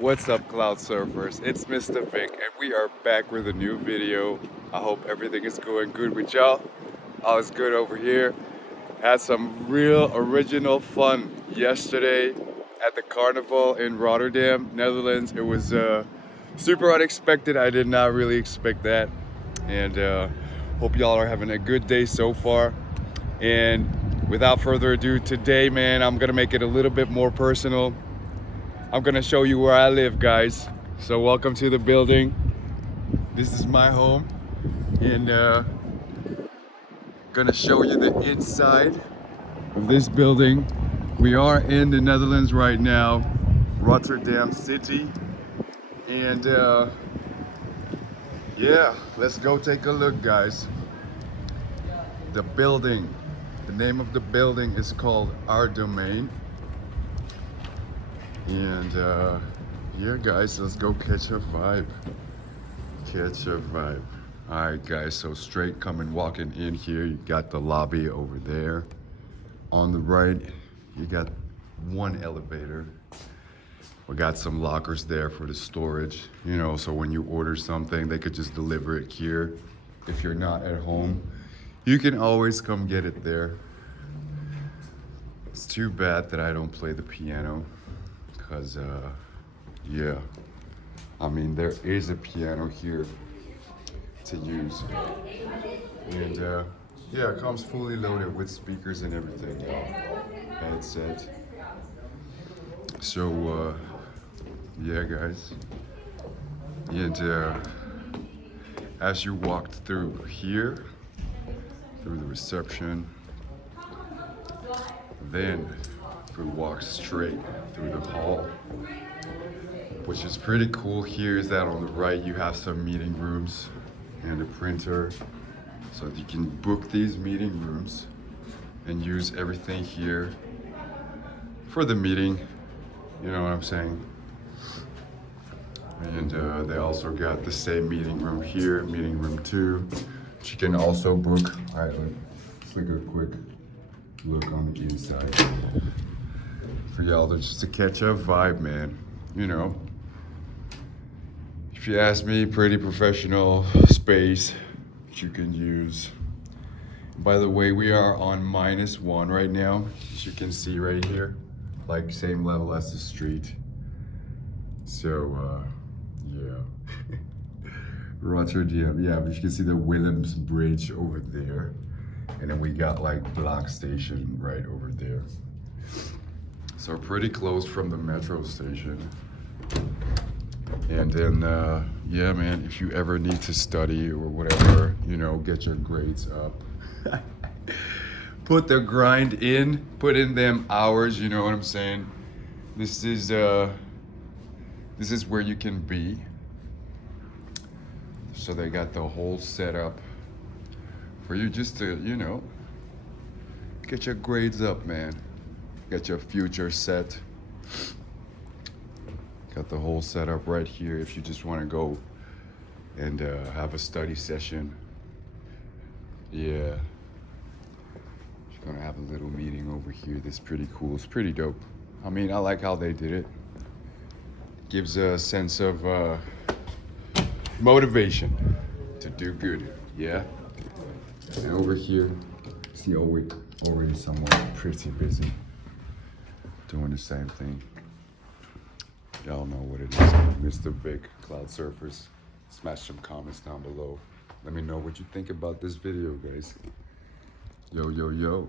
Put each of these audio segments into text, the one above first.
What's up, Cloud Surfers? It's Mr. Vic, and we are back with a new video. I hope everything is going good with y'all. All is good over here. Had some real original fun yesterday at the carnival in Rotterdam, Netherlands. It was super unexpected. I did not really expect that, and hope y'all are having a good day so far. And without further ado, today, man, I'm gonna make it a little bit more personal. I'm gonna show you where I live, guys. So welcome to the building. This is my home, and gonna show you the inside of this building. We are in the Netherlands right now, Rotterdam city, and yeah, let's go take a look, guys. The building, the name of the building is called Our Domain, and yeah, guys, let's go catch a vibe. Catch a vibe. All right, guys, so straight coming walking in here, you got the lobby over there. On the right, you got one elevator. We got some lockers there for the storage, you know, so when you order something, they could just deliver it here. If you're not at home, you can always come get it there. It's too bad that I don't play the piano, because yeah, I mean, there is a piano here to use, and yeah, it comes fully loaded with speakers and everything, headset. So yeah, guys, and as you walked through here, through the reception, then we walked straight through the hall. Which is pretty cool here is that on the right you have some meeting rooms and a printer, so that you can book these meeting rooms and use everything here for the meeting, you know what I'm saying? And they also got the same meeting room here, meeting room 2, which you can also book. All right, let's take a quick look on the inside for y'all to just to catch a vibe, man, you know. If you ask me, pretty professional space that you can use. By the way, we are on -1 right now, as you can see right here, like same level as the street. So, yeah. Rotterdam, yeah, but you can see the Willems Bridge over there. And then we got like Blaak station right over there. So pretty close from the metro station. And then, yeah, man, if you ever need to study or whatever, you know, get your grades up. Put the grind in, put in them hours, you know what I'm saying? This is where you can be. So they got the whole setup for you just to, you know, get your grades up, man. Get your future set. Got the whole setup right here if you just want to go and have a study session. Yeah. Just gonna have a little meeting over here. That's pretty cool. It's pretty dope. I mean, I like how they did it. Gives a sense of motivation to do good. Yeah. And over here, see already someone pretty busy doing the same thing. Y'all know what it is. Mr. Vic, Cloud Surfers. Smash some comments down below. Let me know what you think about this video, guys. Yo, yo, yo.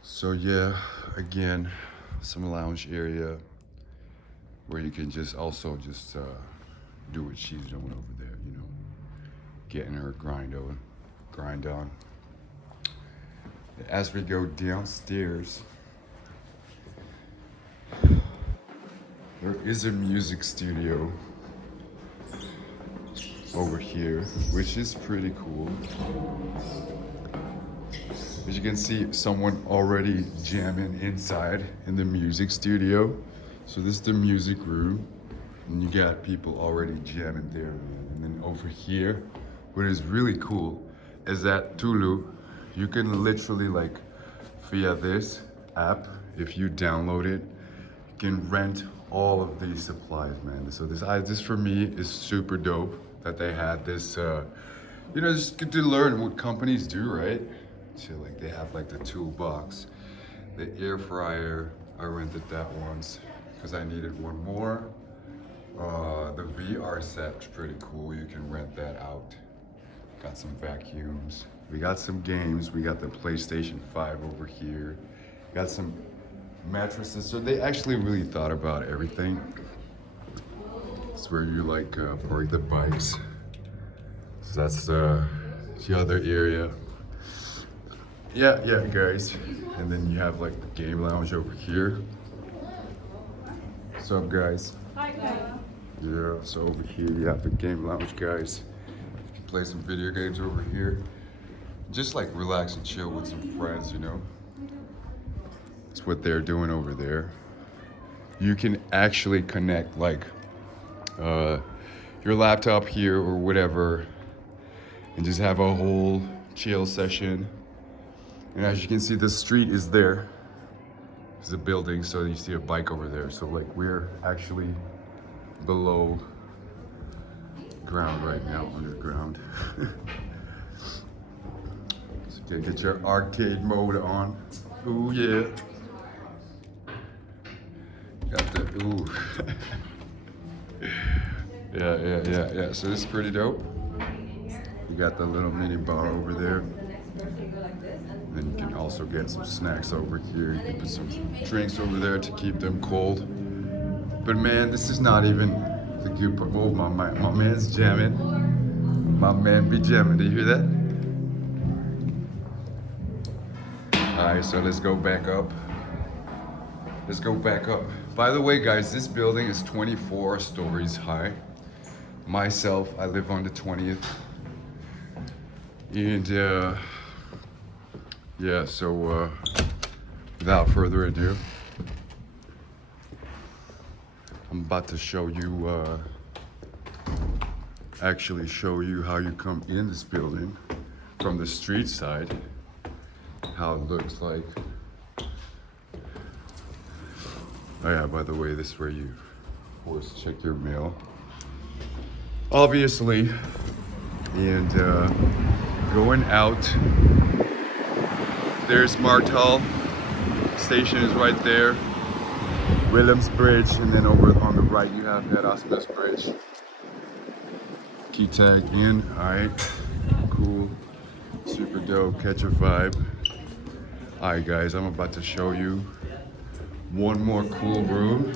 So yeah, again, some lounge area where you can just also just do what she's doing over there, you know. Getting her grind on. As we go downstairs, there is a music studio over here, which is pretty cool. As you can see, someone already jamming inside in the music studio. So this is the music room, and you got people already jamming there, man. And then over here, what is really cool is that Tulu, you can literally, like, via this app, if you download it, you can rent all of these supplies, man. So this for me is super dope that they had this. You know, just good to learn what companies do, right? So like they have like the toolbox, the air fryer. I rented that once because I needed one more. The VR set's pretty cool. You can rent that out. Got some vacuums. We got some games. We got the PlayStation 5 over here. Got some mattresses. So they actually really thought about everything. It's where you like park the bikes. So that's the other area. Yeah, guys. And then you have like the game lounge over here. What's up, guys? Hi, guys. Yeah, so over here you have the game lounge, guys. You can play some video games over here. Just like relax and chill with some friends, you know? That's what they're doing over there. You can actually connect like your laptop here or whatever and just have a whole chill session. And as you can see, the street is there. There's a building, so you see a bike over there. So like we're actually below ground right now, underground. So you can get your arcade mode on. Ooh yeah. Got the ooh. Yeah. So this is pretty dope. You got the little mini bar over there. Then you can also get some snacks over here. You can put some drinks over there to keep them cold. But man, this is not even the good part. Oh, my man's jamming. My man be jamming. Do you hear that? Alright, so let's go back up. Let's go back up. By the way, guys, this building is 24 stories high. Myself, I live on the 20th. And yeah, so without further ado, I'm about to show you, actually show you how you come in this building from the street side, how it looks like. Oh yeah, by the way, this is where you, of course, check your mail. Obviously, and going out, there's Martal station is right there. Willems Bridge, and then over on the right you have Erasmus Bridge. Key tag in, alright, cool, super dope, catch a vibe. Alright guys, I'm about to show you one more cool room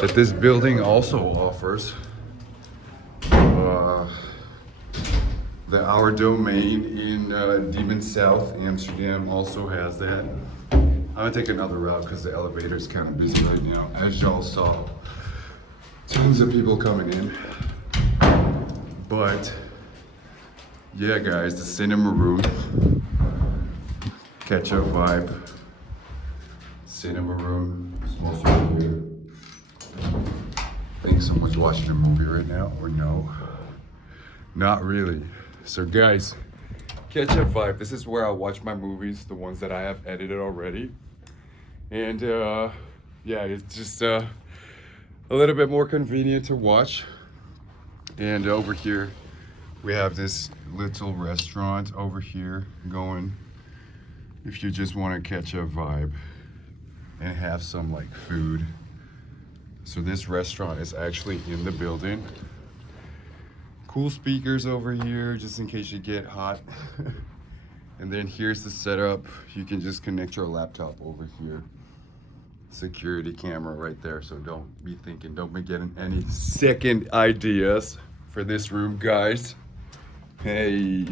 that this building also offers. The Our Domain in Diemen South, Amsterdam also has that. I'm gonna take another route because the elevator is kind of busy right now. As y'all saw, tons of people coming in. But yeah, guys, the cinema room, catch up vibe. Cinema room, smells over here. I think someone's watching a movie right now, or no? Not really. So guys, catch up vibe. This is where I watch my movies, the ones that I have edited already. And yeah, it's just a little bit more convenient to watch. And over here, we have this little restaurant over here going, if you just want to catch a vibe and have some like food. So this restaurant is actually in the building. Cool speakers over here, just in case you get hot. And then here's the setup. You can just connect your laptop over here. Security camera right there, so don't be getting any second ideas for this room, guys. Hey.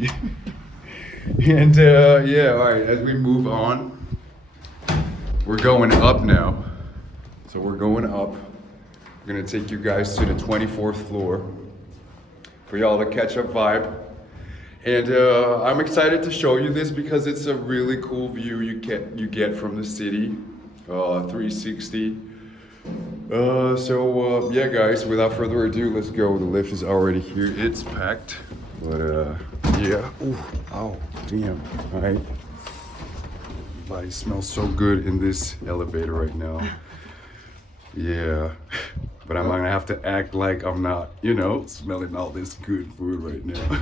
And yeah, all right, as we move on, we're going up now. So we're going up. We're gonna take you guys to the 24th floor for y'all to catch up vibe. And I'm excited to show you this because it's a really cool view you get from the city, 360. So yeah, guys, without further ado, let's go. The lift is already here. It's packed, but yeah. Ooh, oh, damn. All right. Body smells so good in this elevator right now. Yeah, but I'm gonna have to act like I'm not, you know, smelling all this good food right now.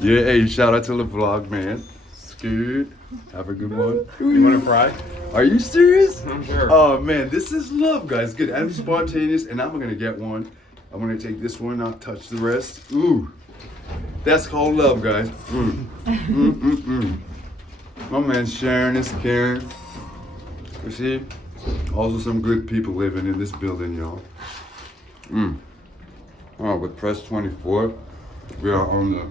Yeah, hey, shout out to the vlog, man. It's good. Have a good one. You want to fry? Are you serious? I'm sure. Oh man, this is love, guys. Good. I'm spontaneous, and I'm gonna get one. I'm gonna take this one, not touch the rest. Ooh, that's called love, guys. My man Sharon is caring. You see, also some good people living in this building, y'all. Oh, with press 24, we are on the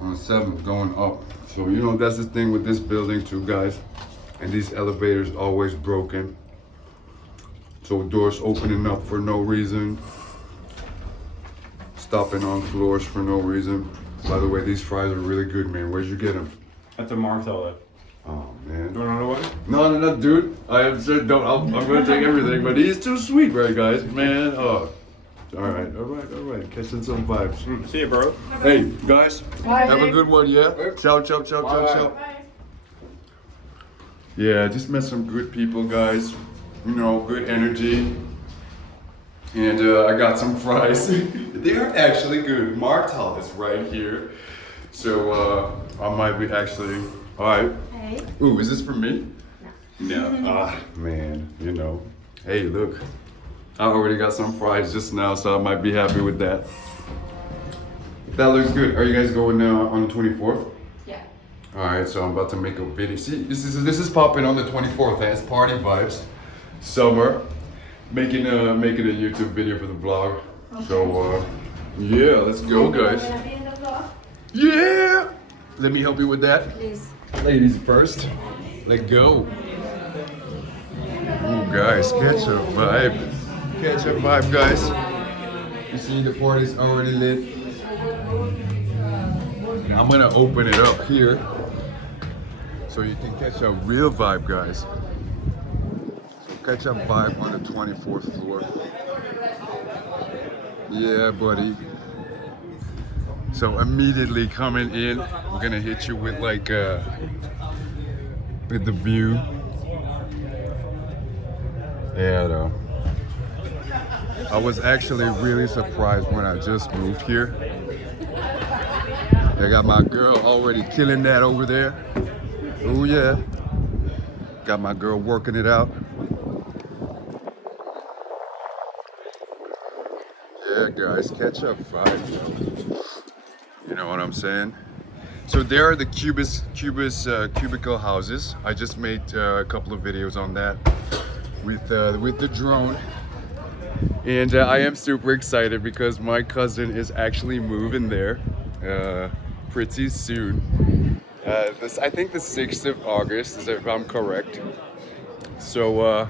7th going up. So you know that's the thing with this building too, guys. And these elevators always broken. So doors opening up for no reason. Stopping on floors for no reason. By the way, these fries are really good, man. Where'd you get them? At the Martha. Oh man. Do you want another one? No, dude. I am said don't. I'm gonna take everything, but he's too sweet, right, guys? Man, oh. All right. Catching some vibes. See you, bro. Hey, guys. Have a good one, yeah? Ciao. Yeah, just met some good people, guys. You know, good energy. And I got some fries. They are actually good. Martel is right here. So I might be actually, all right. Hey. Ooh, is this for me? No. Ah, man, you know. Hey, look. I already got some fries just now, so I might be happy with that. That looks good. Are you guys going on the 24th? Yeah. All right, so I'm about to make a video. See, this is popping on the 24th. That's party vibes. Summer. Making a YouTube video for the vlog. Okay. So yeah, let's go, guys. Gonna be in the vlog? Yeah. Let me help you with that. Please. Ladies first. Let's go. Ooh, guys, catch a vibe. Catch a vibe, guys. You see the party's already lit. I'm gonna open it up here so you can catch a real vibe, guys. Catch a vibe on the 24th floor. Yeah, buddy. So immediately coming in, we're gonna hit you with like with the view. Yeah, though. I was actually really surprised when I just moved here. I got my girl already killing that over there. Oh yeah. Got my girl working it out. Yeah, guys, catch up vibe. You know what I'm saying? So there are the cubicle houses. I just made a couple of videos on that with the drone, and I am super excited because my cousin is actually moving there pretty soon. I think the 6th of August, if I'm correct. So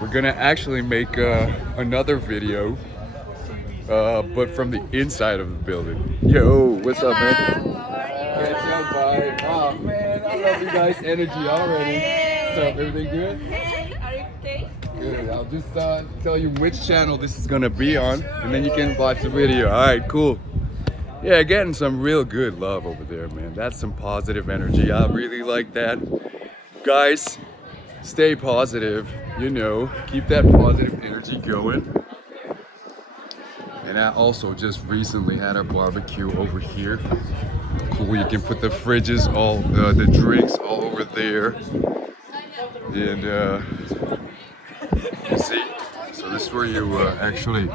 we're gonna actually make another video. But from the inside of the building. Yo, what's up, man? How are you? Oh man, I love you guys' energy already. What's up? Everything good? Hey, are you okay? Good. I'll just tell you which channel this is gonna be on, and then you can watch the video. All right, cool. Yeah, getting some real good love over there, man. That's some positive energy. I really like that. Guys, stay positive. You know, keep that positive energy going. And I also just recently had a barbecue over here. Cool, you can put the fridges, all the drinks all over there. And you see, so this is where you actually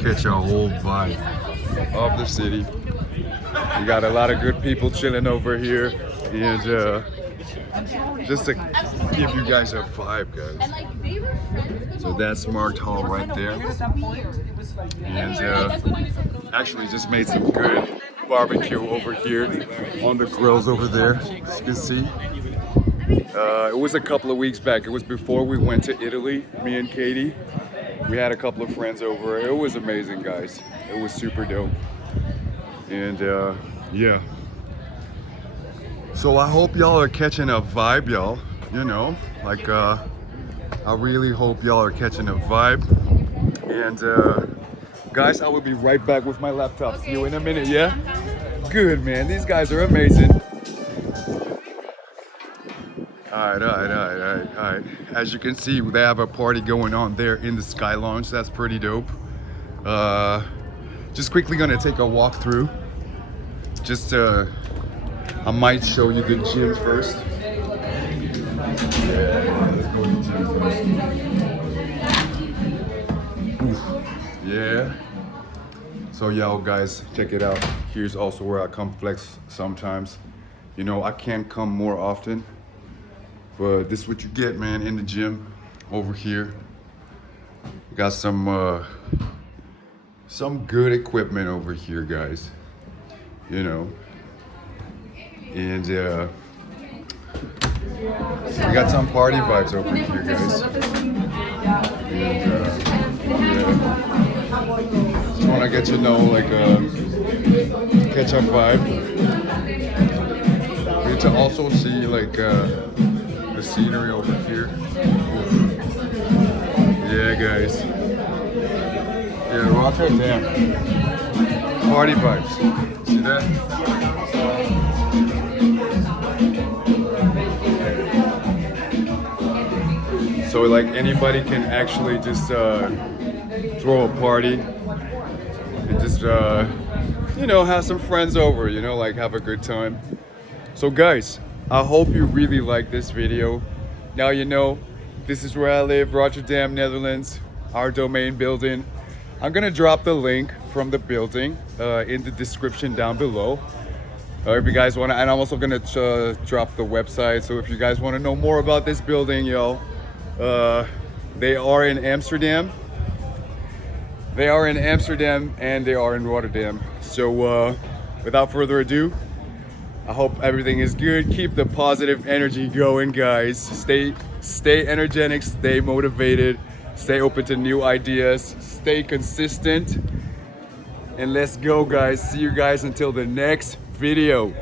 catch a whole vibe of the city. You got a lot of good people chilling over here. And just to give you guys a vibe, guys. So that's Marked Hall right there. And actually just made some good barbecue over here on the grills over there, as you can see. It was a couple of weeks back. It was before we went to Italy, me and Katie. We had a couple of friends over. It was amazing, guys. It was super dope. And yeah. So I hope y'all are catching a vibe, y'all. You know, like I really hope y'all are catching a vibe. And guys, I will be right back with my laptop. Okay. See you in a minute, yeah? Good, man. These guys are amazing. Alright. As you can see, they have a party going on there in the Sky Lounge. That's pretty dope. Just quickly gonna take a walk through. I might show you the gym first. Yeah, let's go to the gym first. Oof. Yeah. So y'all guys, check it out. Here's also where I come flex sometimes. You know, I can't come more often, but this is what you get, man, in the gym over here. Got some good equipment over here, guys. You know, and we got some party vibes over here, guys. And, just want to get to know, like, catch up vibe. We need to also see, like, the scenery over here. Yeah, guys. Yeah, Rotterdam. Party vibes. See that? So like anybody can actually just throw a party and just you know, have some friends over, you know, like have a good time. So guys, I hope you really like this video. Now you know, this is where I live, Rotterdam, Netherlands, our domain building. I'm gonna drop the link from the building in the description down below. If you guys wanna, and I'm also gonna drop the website. So if you guys wanna know more about this building, yo, they are in Amsterdam. They are in Amsterdam and they are in Rotterdam. So without further ado, I hope everything is good. Keep the positive energy going, guys. Stay energetic, stay motivated, stay open to new ideas, stay consistent, and let's go, guys. See you guys until the next video.